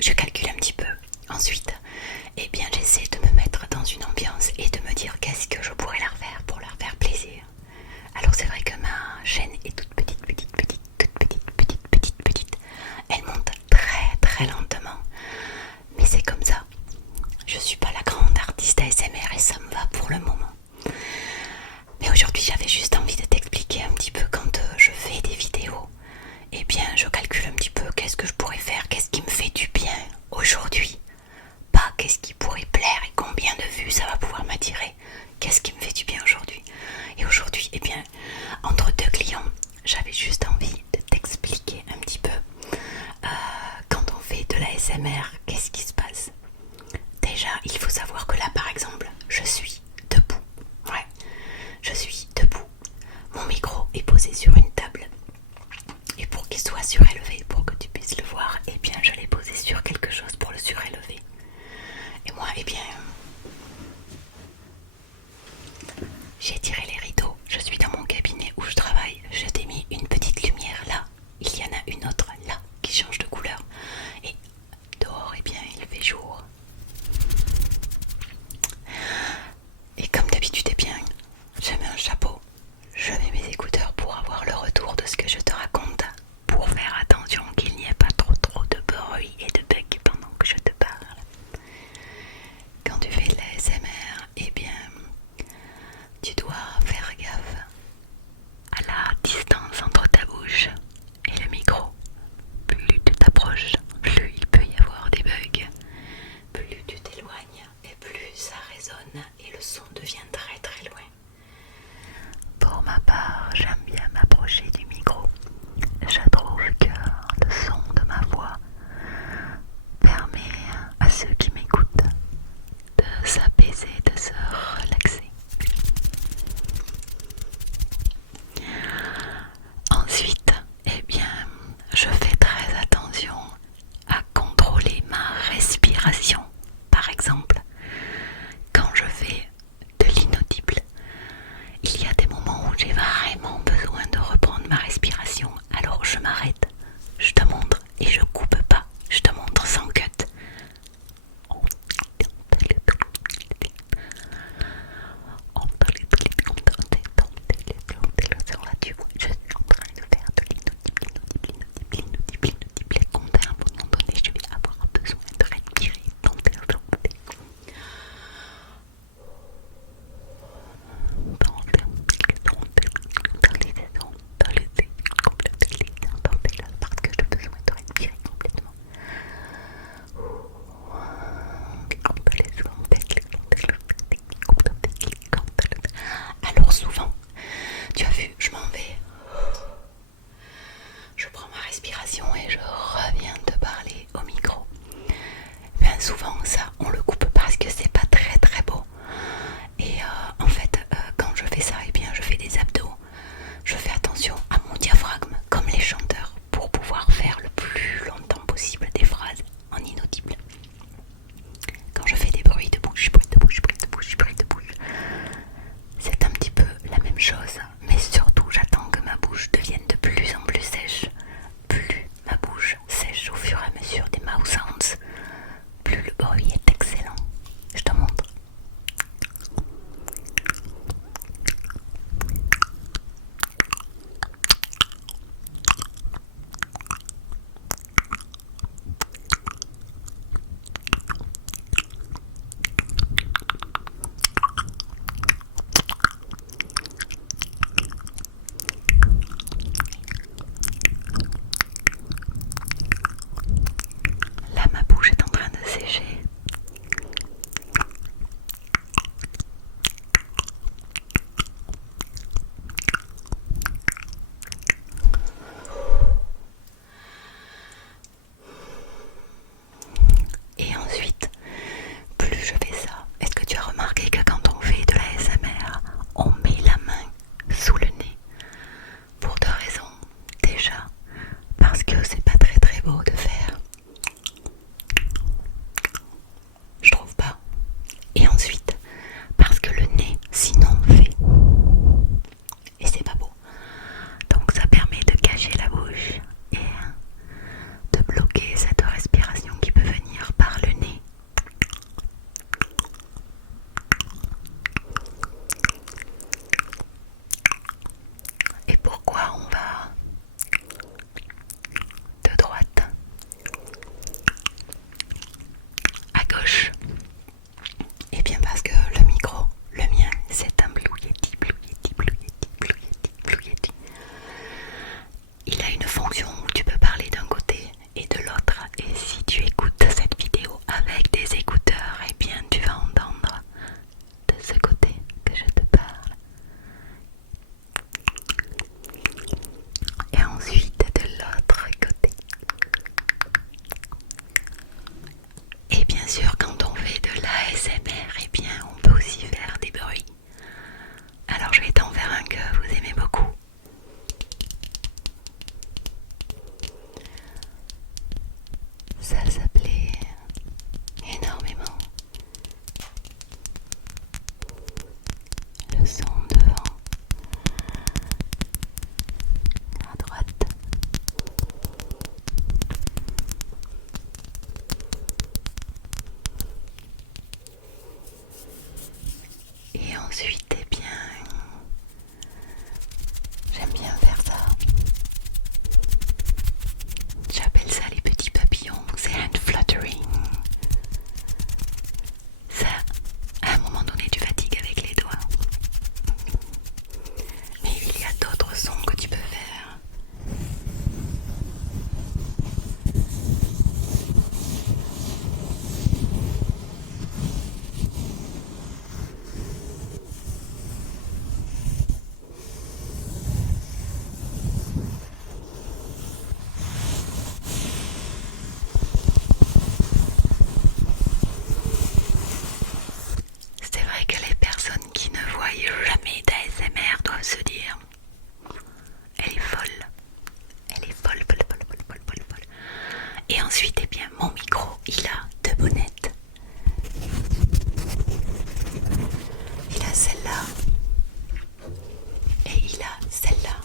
je calcule un petit peu. Ensuite, eh bien, j'essaie de me mettre dans une ambiance et de me dire qu'est-ce que je pourrais leur faire pour leur faire plaisir. Alors c'est vrai que ma chaîne est toute petite, petite. Elle monte très très lentement. Mais c'est comme ça. Je suis pas la grande artiste ASMR et ça me va pour le moment. Mais aujourd'hui j'avais juste envie de t'expliquer un petit peu quand je fais des vidéos. Eh bien je calcule un petit peu qu'est-ce que je pourrais faire, qu'est-ce qui me fait du bien aujourd'hui. Pas qu'est-ce qui pourrait plaire et combien de vues ça va pouvoir m'attirer. Qu'est-ce qui me fait du bien aujourd'hui. Et aujourd'hui, eh bien, entre deux clients, j'avais juste envie de t'expliquer un petit peu quand on fait de la SMR, qu'est-ce qui se passe. Déjà, il faut savoir que là, par exemple, je suis debout. Ouais, je suis debout. Mon micro est posé sur une table. Et pour qu'il soit surélevé, pour que tu puisses le voir, eh bien, je l'ai posé sur quelque chose pour le surélever. Et moi, eh bien, j'ai tiré les rideaux. Je suis dans mon cabinet où je travaille. Je t'ai mis une petite lumière là. Il y en a une autre là qui change de couleur. Et dehors, eh bien, il fait jour. Et comme d'habitude, eh bien, je mets un chapeau. Je mets mes écouteurs pour avoir le retour de ce que je te raconte. Pour faire attention qu'il n'y ait pas trop de bruit et de bugs pendant que je te parle. Quand tu fais de la SMR, eh bien, tu dois faire gaffe à la distance entre ta bouche et le micro. Plus tu t'approches, plus il peut y avoir des bugs. Plus tu t'éloignes et plus ça résonne et le son devient très très loin. Pour ma part, j'aime bien m'approcher du micro. Je trouve que le son de ma voix permet à ceux qui m'écoutent de s'apaiser, de se relaxer. Ensuite, eh bien, je fais très attention à contrôler ma respiration. Par exemple, quand je fais de l'inaudible, il y a des moments où j'ai vraiment besoin de reprendre ma respiration. Alors je m'arrête, je te montre et je coupe pas, je te montre sans cut. Tu vois, je suis en train de faire de l'inaudible, et quand à un moment donné je vais avoir besoin de respirer, parce que j'ai besoin de respirer complètement. Alors souvent, tu as vu, je m'en vais, je prends ma respiration et je reviens te parler au micro. Bien souvent ça, on le coupe parce que c'est pas très très beau. Et en fait, quand je fais ça, eh bien je fais des abdos. Je fais attention à mon diaphragme, comme les chanteurs, pour pouvoir faire le plus longtemps possible des phrases en inaudible. Quand je fais des bruits de bouche, c'est un petit peu la même chose, mais surtout j'attends que ma bouche devienne de plus en plus sèche. Plus ma bouche sèche au fur et à mesure des mouth sounds, plus le bruit est excellent. Je te montre. Là, ma bouche est en train de sécher. Et ensuite, plus je fais ça, est-ce que tu as remarqué que quand on fait de la SMR, on met la main sous le nez pour deux raisons. Déjà, parce que c'est pas très très beau de faire. Je trouve pas. Et ensuite, parce que le nez, sinon, fait. Et c'est pas beau. Donc ça permet de cacher la bouche et de bloquer cette respiration qui peut venir. sûr, quand on fait de l'ASMR, eh bien, on peut aussi faire des bruits. Alors je vais t'en faire un que vous aimez beaucoup. Ça s'appelait énormément le son de vent à droite. Et ensuite, eh bien, j'aime bien faire ça. J'appelle ça les petits papillons, c'est hand fluttering. Ça, à un moment donné, tu fatigues avec les doigts. Mais il y a d'autres sons que tu peux faire. C'est vrai que les personnes qui ne voient jamais d'ASMR doivent se dire elle est folle. Elle est folle, folle, folle, folle, folle, folle, folle. Et ensuite, eh bien, mon micro, il a deux bonnettes. Il a celle-là. Et il a celle-là.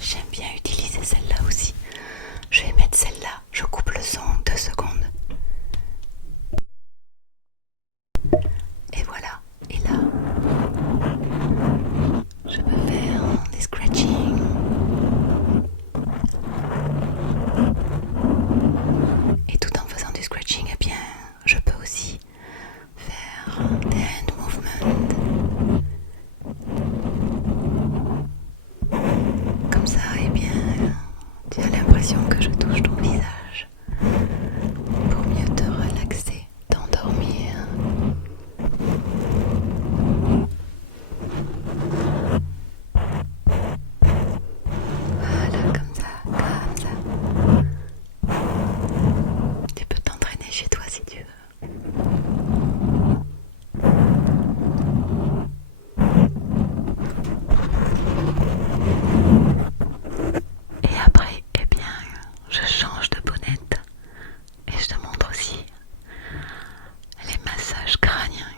J'aime bien utiliser celle-là aussi. Je vais mettre celle-là. Je coupe le son 2 secondes. Et voilà. Et là, je peux faire des scratching. Et tout en faisant du scratching, eh bien, je peux aussi faire des hand movements. Comme ça, eh bien, tu as l'impression que je touche ton visage pour mieux te relaxer, t'endormir. Voilà, comme ça, comme ça. Tu peux t'entraîner chez toi si tu veux. Et après, eh bien, je change de bonnette et je te montre aussi les massages crâniens.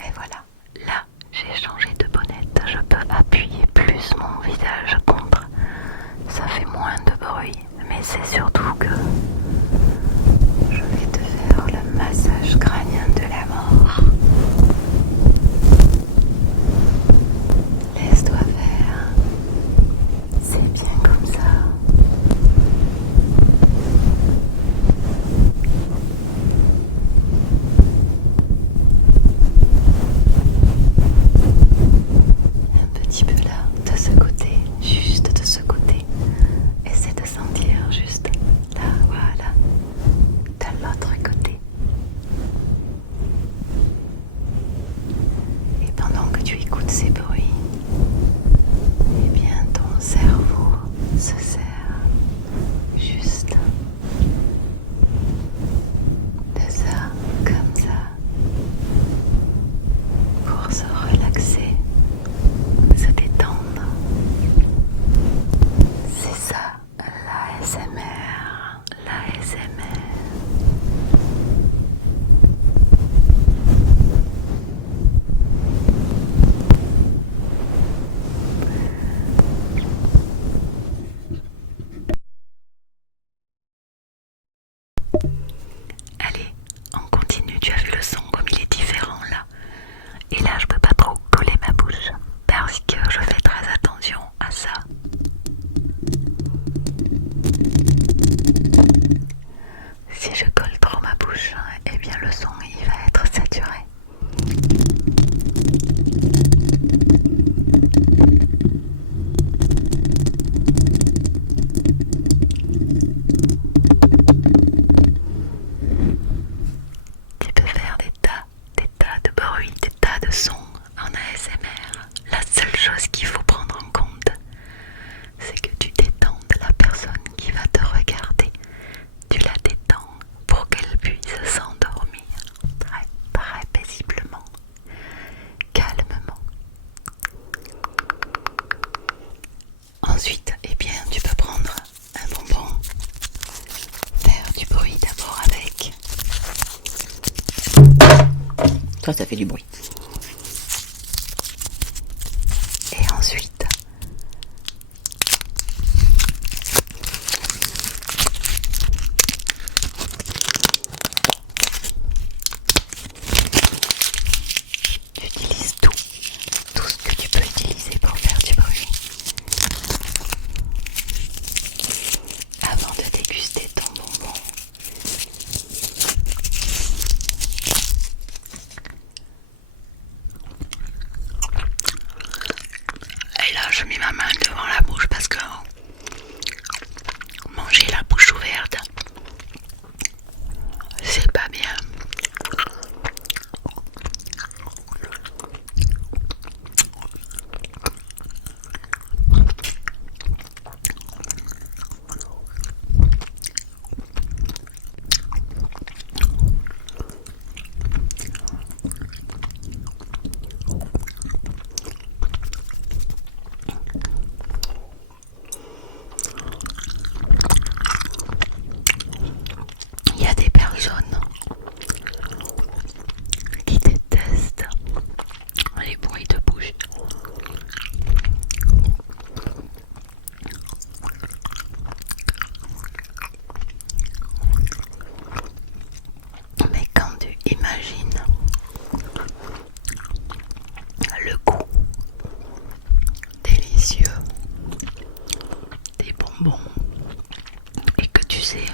Et voilà, là, j'ai changé de bonnette. Je peux appuyer plus mon visage contre. Ça fait moins de bruit, mais c'est surtout que je vais te faire le massage crânien de la mort. Laisse-toi faire. C'est bien comme ça. Un petit peu là, de ce côté, juste de ce côté. Essaie de sentir juste là, Ça fait du bruit. Et ensuite, tu utilises tout ce que tu peux utiliser pour faire du bruit avant de déguster ton bonbon. Et là, je mets ma main devant la bouche parce que manger la bouche ouverte, c'est pas bien. Il y a des personnes qui détestent les bruits de bouche. Mais quand tu imagines le goût délicieux des bonbons et que tu sais